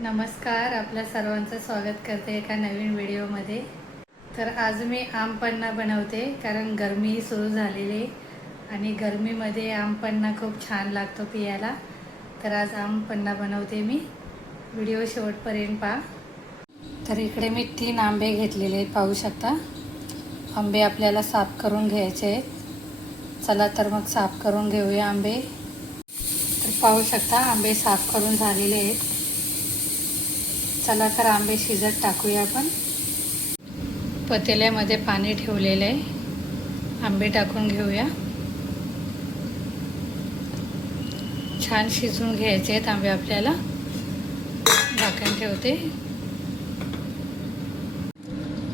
नमस्कार, आपल्या सर्वांचं स्वागत करते एका नवीन व्हिडिओमध्ये। तर आज मी आमपन्ना बनवते कारण गरमी सुरू झालेली आणि गरमीमध्ये आमपन्ना खूप छान लागतो पियाला। तर आज आमपन्ना बनवते मी, व्हिडिओ शेवटपर्यंत पहा। तर इकडे मी 3 आंबे घेतलेले आहेत, पाहू शकता। आंबे आपल्याला साफ करून घ्यायचे आहेत। चला तर मग साफ करून घेऊया आंबे। तर पाहू शकता आंबे साफ करून झालेले आहेत। चला तर आंबे शिजत टाकूया आपण। पतेल्यामध्ये पाणी ठेवलेले आहे, आंबे टाकून घेऊया। छान शिजून घ्यायचे आहेत आंबे आपल्याला। झाकण ठेवते।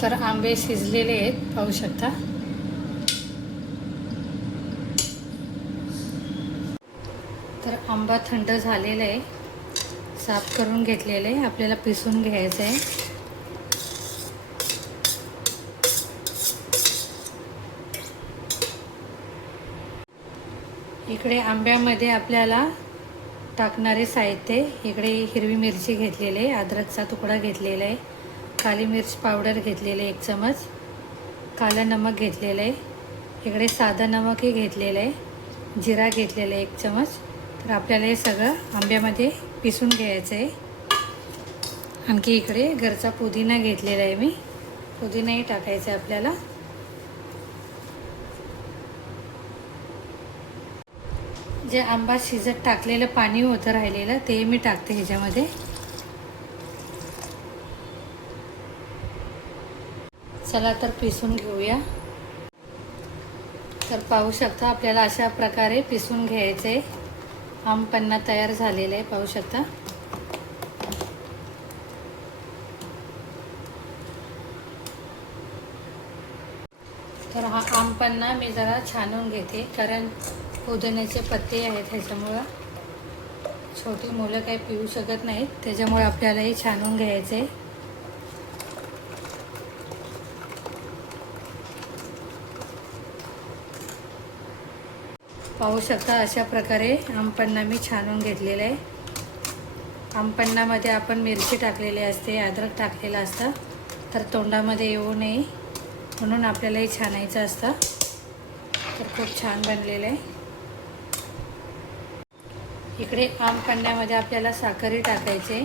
तर आंबे शिजलेले आहेत, पाहू शकता। तर आंबा थंड झालेला आहे, साफ करून घेतलेले आहे, आपल्याला पिसून घ्यायचं आहे। इकडे आंब्यामध्ये आपल्याला टाकणारे साहित्य, इकडे हिरवी मिरची घेतलेली आहे, अद्रकचा तुकडा घेतलेला आहे, काली मिर्च पावडर घेतलेले 1 चमच, काला नमक घेतलेलं आहे, इकडे साधा नमकही घेतलेलं आहे, जिरा घेतलेला 1 चमच। तर आपल्याला हे सगळं आंब्यामध्ये पिसून घ्यायचं आहे। आणखी इकडे घरचा पुदिना घेतलेला आहे मी, पुदिनाही टाकायचा आहे आपल्याला। जे आंबा शिजत टाकलेलं पाणी होतं राहिलेलं ते मी टाकते ह्याच्यामध्ये। चला तर पिसून घेऊया। तर पाहू शकता आपल्याला अशा प्रकारे पिसून घ्यायचे। आमपन्ना तयार झालेला आहे, पाहू शकता। तर हा आमपन्ना मी जरा छानून घेते कारण पुदिन्याचे पत्ते आहेत ह्याच्यामुळं छोटी मुलं काही पिऊ शकत नाहीत, त्याच्यामुळे आपल्यालाही छानून घ्यायचे। पाहू शकता अशा प्रकारे आमपन्ना मी छानून घेतलेला आहे। आमपन्नामध्ये आपण मिरची टाकलेली असते, अद्रक टाकलेलं असतं, तर तोंडामध्ये येऊ नये म्हणून आपल्यालाही छानायचं असतं। तर खूप छान बनलेलं आहे। इकडे आमपन्न्यामध्ये आपल्याला साखरही टाकायचे,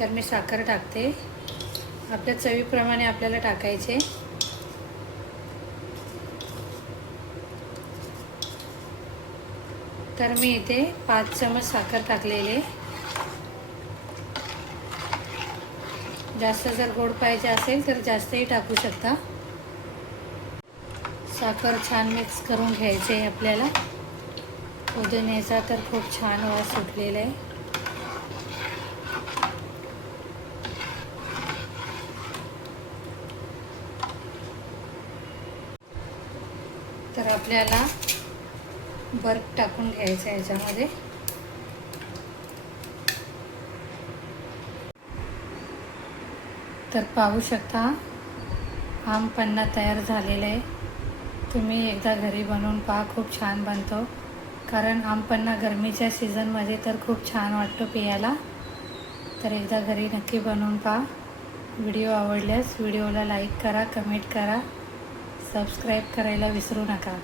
तर मी साखर टाकते। आपल्या चवीप्रमाणे आपल्याला टाकायचे। तर मी इथे 5 चमच साखर टाकलेले। जास्त जर गोड पाहिजे असेल तर जास्तही टाकू शकता। साखर छान मिक्स करून घ्यायचे आहे आपल्याला। पुदिन्याचा तर खूप छान वास सुटलेला आहे। तर आपल्याला बर्फ टाकून घ्यायचं आहे याच्यामध्ये। तर पाहू शकता आमपन्ना तयार झालेला आहे। तुम्ही एकदा घरी बनवून पहा, खूप छान बनतो। कारण आमपन्ना गरमीच्या सीझनमध्ये तर खूप छान वाटतो पियाला। तर एकदा घरी नक्की बनवून पहा। व्हिडिओ आवडल्यास व्हिडिओला लाईक करा, कमेंट करा, सबस्क्राईब करायला विसरू नका।